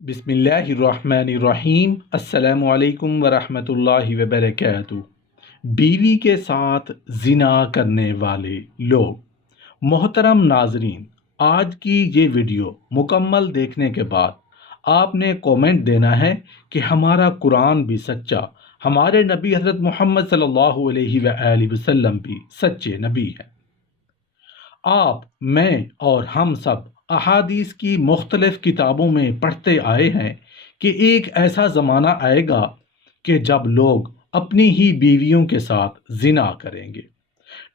بسم اللہ الرحمن الرحیم۔ السلام علیکم ورحمۃ اللہ وبرکاتہ۔ بیوی کے ساتھ زنا کرنے والے لوگ۔ محترم ناظرین، آج کی یہ ویڈیو مکمل دیکھنے کے بعد آپ نے کومنٹ دینا ہے کہ ہمارا قرآن بھی سچا، ہمارے نبی حضرت محمد صلی اللہ علیہ وآلہ وسلم بھی سچے نبی ہیں۔ آپ، میں اور ہم سب احادیث کی مختلف کتابوں میں پڑھتے آئے ہیں کہ ایک ایسا زمانہ آئے گا کہ جب لوگ اپنی ہی بیویوں کے ساتھ زنا کریں گے۔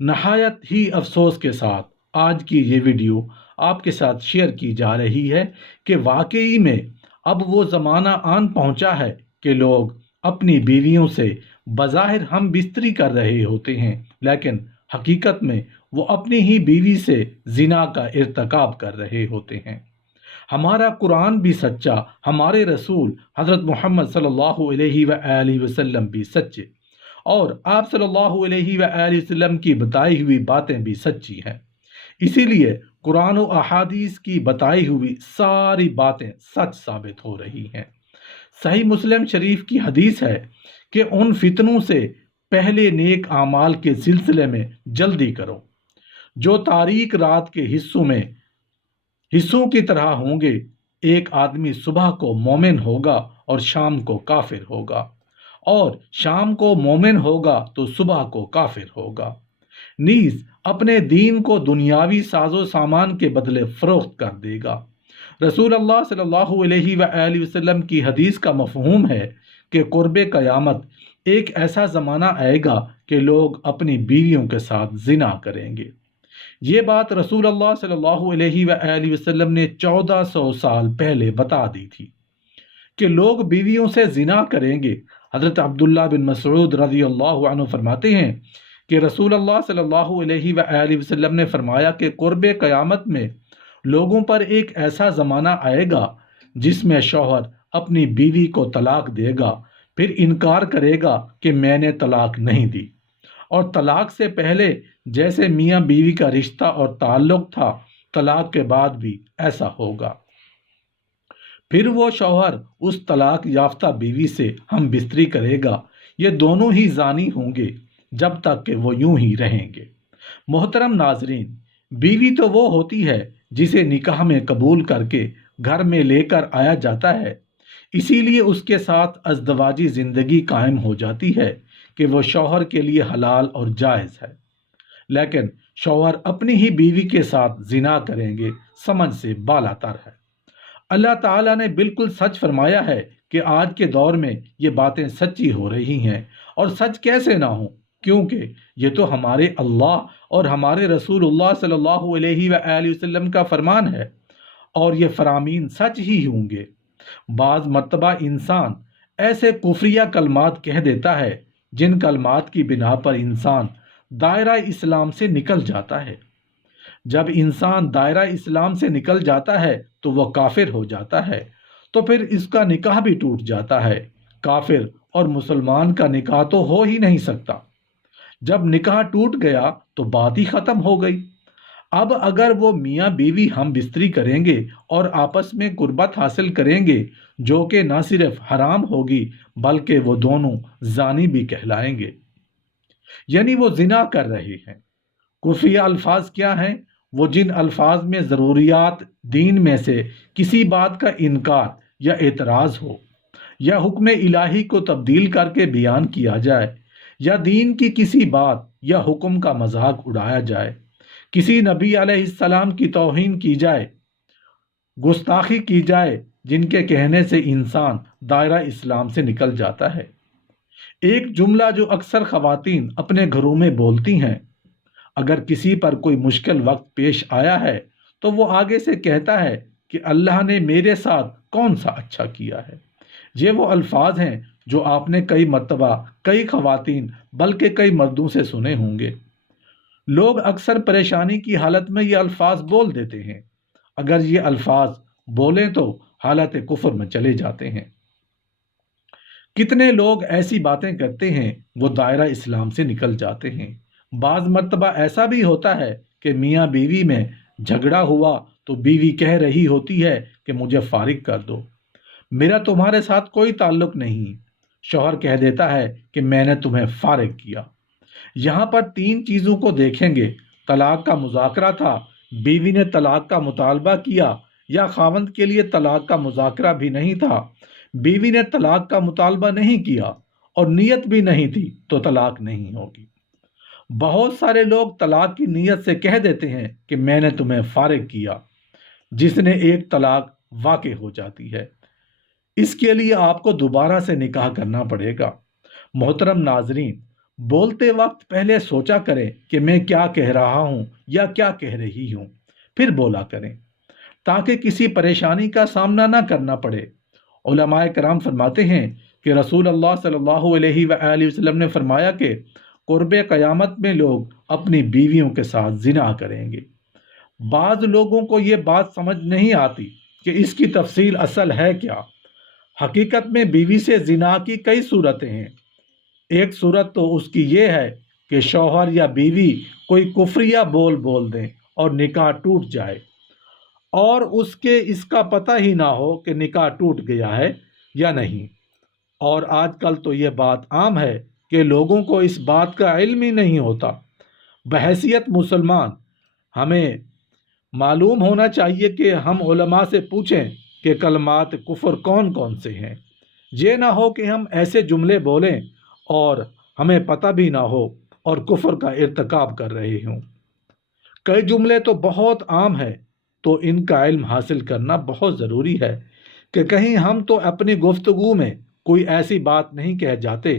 نہایت ہی افسوس کے ساتھ آج کی یہ ویڈیو آپ کے ساتھ شیئر کی جا رہی ہے کہ واقعی میں اب وہ زمانہ آن پہنچا ہے کہ لوگ اپنی بیویوں سے بظاہر ہم بستری کر رہے ہوتے ہیں، لیکن حقیقت میں وہ اپنی ہی بیوی سے زنا کا ارتکاب کر رہے ہوتے ہیں۔ ہمارا قرآن بھی سچا، ہمارے رسول حضرت محمد صلی اللہ علیہ وآلہ وسلم بھی سچے، اور آپ صلی اللہ علیہ وآلہ وسلم کی بتائی ہوئی باتیں بھی سچی ہیں۔ اسی لیے قرآن و احادیث کی بتائی ہوئی ساری باتیں سچ ثابت ہو رہی ہیں۔ صحیح مسلم شریف کی حدیث ہے کہ ان فتنوں سے پہلے نیک اعمال کے سلسلے میں جلدی کرو جو تاریک رات کے حصوں کی طرح ہوں گے۔ ایک آدمی صبح کو مومن ہوگا اور شام کو کافر ہوگا، اور شام کو مومن ہوگا تو صبح کو کافر ہوگا۔ نیز اپنے دین کو دنیاوی ساز و سامان کے بدلے فروخت کر دے گا۔ رسول اللہ صلی اللہ علیہ وآلہ وسلم کی حدیث کا مفہوم ہے کہ قرب قیامت ایک ایسا زمانہ آئے گا کہ لوگ اپنی بیویوں کے ساتھ زنا کریں گے۔ یہ بات رسول اللہ صلی اللہ علیہ وآلہ وسلم نے 1400 سال پہلے بتا دی تھی کہ لوگ بیویوں سے زنا کریں گے۔ حضرت عبداللہ بن مسعود رضی اللہ عنہ فرماتے ہیں کہ رسول اللہ صلی اللہ علیہ وآلہ وسلم نے فرمایا کہ قرب قیامت میں لوگوں پر ایک ایسا زمانہ آئے گا جس میں شوہر اپنی بیوی کو طلاق دے گا، پھر انکار کرے گا کہ میں نے طلاق نہیں دی، اور طلاق سے پہلے جیسے میاں بیوی کا رشتہ اور تعلق تھا، طلاق کے بعد بھی ایسا ہوگا۔ پھر وہ شوہر اس طلاق یافتہ بیوی سے ہم بستری کرے گا، یہ دونوں ہی زانی ہوں گے جب تک کہ وہ یوں ہی رہیں گے۔ محترم ناظرین، بیوی تو وہ ہوتی ہے جسے نکاح میں قبول کر کے گھر میں لے کر آیا جاتا ہے، اسی لیے اس کے ساتھ ازدواجی زندگی قائم ہو جاتی ہے کہ وہ شوہر کے لیے حلال اور جائز ہے۔ لیکن شوہر اپنی ہی بیوی کے ساتھ زنا کریں گے، سمجھ سے بالا تر ہے۔ اللہ تعالیٰ نے بالکل سچ فرمایا ہے کہ آج کے دور میں یہ باتیں سچی ہو رہی ہیں، اور سچ کیسے نہ ہوں، کیونکہ یہ تو ہمارے اللہ اور ہمارے رسول اللہ صلی اللہ علیہ وآلہ وسلم کا فرمان ہے، اور یہ فرامین سچ ہی ہوں گے۔ بعض مرتبہ انسان ایسے کفریہ کلمات کہہ دیتا ہے جن کلمات کی بنا پر انسان دائرہ اسلام سے نکل جاتا ہے۔ جب انسان دائرہ اسلام سے نکل جاتا ہے تو وہ کافر ہو جاتا ہے، تو پھر اس کا نکاح بھی ٹوٹ جاتا ہے۔ کافر اور مسلمان کا نکاح تو ہو ہی نہیں سکتا۔ جب نکاح ٹوٹ گیا تو بات ہی ختم ہو گئی۔ اب اگر وہ میاں بیوی ہم بستری کریں گے اور آپس میں قربت حاصل کریں گے، جو کہ نہ صرف حرام ہوگی بلکہ وہ دونوں زانی بھی کہلائیں گے، یعنی وہ زنا کر رہے ہیں۔ کفریہ الفاظ کیا ہیں؟ وہ جن الفاظ میں ضروریات دین میں سے کسی بات کا انکار یا اعتراض ہو، یا حکم الہی کو تبدیل کر کے بیان کیا جائے، یا دین کی کسی بات یا حکم کا مذاق اڑایا جائے، کسی نبی علیہ السلام کی توہین کی جائے، گستاخی کی جائے، جن کے کہنے سے انسان دائرہ اسلام سے نکل جاتا ہے۔ ایک جملہ جو اکثر خواتین اپنے گھروں میں بولتی ہیں، اگر کسی پر کوئی مشکل وقت پیش آیا ہے تو وہ آگے سے کہتا ہے کہ اللہ نے میرے ساتھ کون سا اچھا کیا ہے۔ یہ وہ الفاظ ہیں جو آپ نے کئی مرتبہ کئی خواتین بلکہ کئی مردوں سے سنے ہوں گے۔ لوگ اکثر پریشانی کی حالت میں یہ الفاظ بول دیتے ہیں، اگر یہ الفاظ بولیں تو حالت کفر میں چلے جاتے ہیں۔ کتنے لوگ ایسی باتیں کرتے ہیں وہ دائرہ اسلام سے نکل جاتے ہیں۔ بعض مرتبہ ایسا بھی ہوتا ہے کہ میاں بیوی میں جھگڑا ہوا تو بیوی کہہ رہی ہوتی ہے کہ مجھے فارغ کر دو، میرا تمہارے ساتھ کوئی تعلق نہیں۔ شوہر کہہ دیتا ہے کہ میں نے تمہیں فارغ کیا۔ یہاں پر 3 چیزوں کو دیکھیں گے۔ طلاق کا مذاکرہ تھا، بیوی نے طلاق کا مطالبہ کیا، یا خاوند کے لیے طلاق کا مذاکرہ بھی نہیں تھا، بیوی نے طلاق کا مطالبہ نہیں کیا اور نیت بھی نہیں تھی، تو طلاق نہیں ہوگی۔ بہت سارے لوگ طلاق کی نیت سے کہہ دیتے ہیں کہ میں نے تمہیں فارغ کیا، جس نے ایک طلاق واقع ہو جاتی ہے۔ اس کے لیے آپ کو دوبارہ سے نکاح کرنا پڑے گا۔ محترم ناظرین، بولتے وقت پہلے سوچا کریں کہ میں کیا کہہ رہا ہوں یا کیا کہہ رہی ہوں، پھر بولا کریں تاکہ کسی پریشانی کا سامنا نہ کرنا پڑے۔ علماء کرام فرماتے ہیں کہ رسول اللہ صلی اللہ علیہ وآلہ وسلم نے فرمایا کہ قرب قیامت میں لوگ اپنی بیویوں کے ساتھ زنا کریں گے۔ بعض لوگوں کو یہ بات سمجھ نہیں آتی کہ اس کی تفصیل اصل ہے کیا۔ حقیقت میں بیوی سے زنا کی کئی صورتیں ہیں۔ ایک صورت تو اس کی یہ ہے کہ شوہر یا بیوی کوئی کفریہ بول دیں اور نکاح ٹوٹ جائے، اور اس کا پتہ ہی نہ ہو کہ نکاح ٹوٹ گیا ہے یا نہیں۔ اور آج کل تو یہ بات عام ہے کہ لوگوں کو اس بات کا علم ہی نہیں ہوتا۔ بحیثیت مسلمان ہمیں معلوم ہونا چاہیے کہ ہم علماء سے پوچھیں کہ کلمات کفر کون کون سے ہیں۔ یہ نہ ہو کہ ہم ایسے جملے بولیں اور ہمیں پتہ بھی نہ ہو اور کفر کا ارتکاب کر رہے ہوں۔ کئی جملے تو بہت عام ہیں، تو ان کا علم حاصل کرنا بہت ضروری ہے کہ کہیں ہم تو اپنی گفتگو میں کوئی ایسی بات نہیں کہہ جاتے۔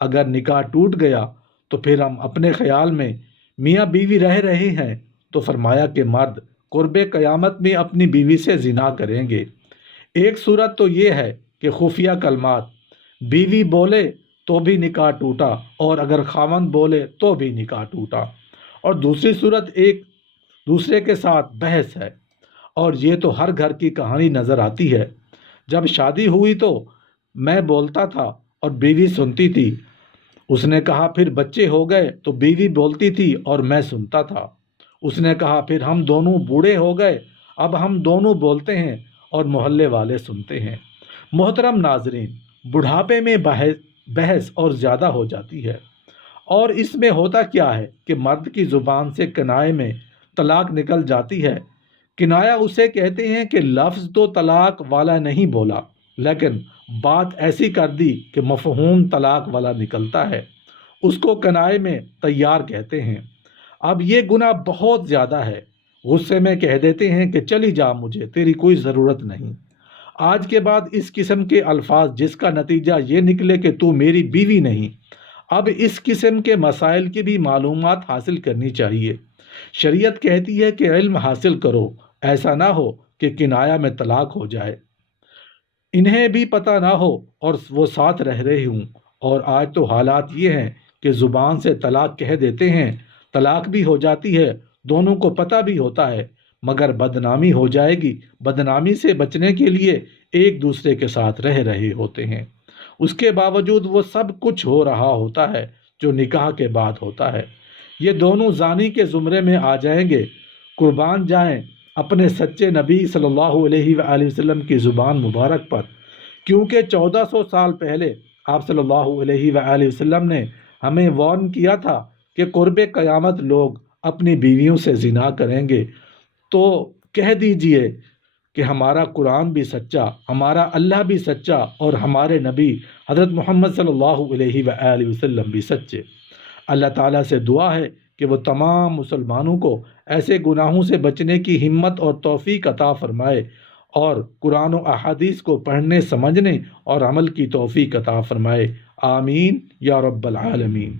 اگر نکاح ٹوٹ گیا تو پھر ہم اپنے خیال میں میاں بیوی رہ رہے ہیں، تو فرمایا کہ مرد قرب قیامت میں اپنی بیوی سے زنا کریں گے۔ ایک صورت تو یہ ہے کہ خفیہ کلمات، بیوی بولے تو بھی نکاح ٹوٹا اور اگر خاوند بولے تو بھی نکاح ٹوٹا۔ اور دوسری صورت ایک دوسرے کے ساتھ بحث ہے، اور یہ تو ہر گھر کی کہانی نظر آتی ہے۔ جب شادی ہوئی تو میں بولتا تھا اور بیوی سنتی تھی۔ اس نے کہا پھر بچے ہو گئے تو بیوی بولتی تھی اور میں سنتا تھا۔ اس نے کہا پھر ہم دونوں بوڑھے ہو گئے، اب ہم دونوں بولتے ہیں اور محلے والے سنتے ہیں۔ محترم ناظرین، بڑھاپے میں بحث اور زیادہ ہو جاتی ہے، اور اس میں ہوتا کیا ہے کہ مرد کی زبان سے کنائے میں طلاق نکل جاتی ہے۔ کنایا اسے کہتے ہیں کہ لفظ تو طلاق والا نہیں بولا، لیکن بات ایسی کر دی کہ مفہوم طلاق والا نکلتا ہے، اس کو کنائے میں تیار کہتے ہیں۔ اب یہ گناہ بہت زیادہ ہے۔ غصے میں کہہ دیتے ہیں کہ چلی جا، مجھے تیری کوئی ضرورت نہیں۔ آج کے بعد اس قسم کے الفاظ جس کا نتیجہ یہ نکلے کہ تو میری بیوی نہیں۔ اب اس قسم کے مسائل کی بھی معلومات حاصل کرنی چاہیے۔ شریعت کہتی ہے کہ علم حاصل کرو، ایسا نہ ہو کہ کنایا میں طلاق ہو جائے، انہیں بھی پتہ نہ ہو اور وہ ساتھ رہ رہے ہوں۔ اور آج تو حالات یہ ہیں کہ زبان سے طلاق کہہ دیتے ہیں، طلاق بھی ہو جاتی ہے، دونوں کو پتہ بھی ہوتا ہے، مگر بدنامی ہو جائے گی۔ بدنامی سے بچنے کے لیے ایک دوسرے کے ساتھ رہ رہے ہوتے ہیں، اس کے باوجود وہ سب کچھ ہو رہا ہوتا ہے جو نکاح کے بعد ہوتا ہے۔ یہ دونوں زانی کے زمرے میں آ جائیں گے۔ قربان جائیں اپنے سچے نبی صلی اللہ علیہ وآلہ وسلم کی زبان مبارک پر، کیونکہ 1400 سال پہلے آپ صلی اللہ علیہ وآلہ وسلم نے ہمیں وارن کیا تھا کہ قرب قیامت لوگ اپنی بیویوں سے زنا کریں گے۔ تو کہہ دیجئے کہ ہمارا قرآن بھی سچا، ہمارا اللہ بھی سچا، اور ہمارے نبی حضرت محمد صلی اللہ علیہ وآلہ وسلم بھی سچے۔ اللہ تعالیٰ سے دعا ہے کہ وہ تمام مسلمانوں کو ایسے گناہوں سے بچنے کی ہمت اور توفیق عطا فرمائے، اور قرآن و احادیث کو پڑھنے، سمجھنے اور عمل کی توفیق عطا فرمائے۔ آمین یا رب العالمین۔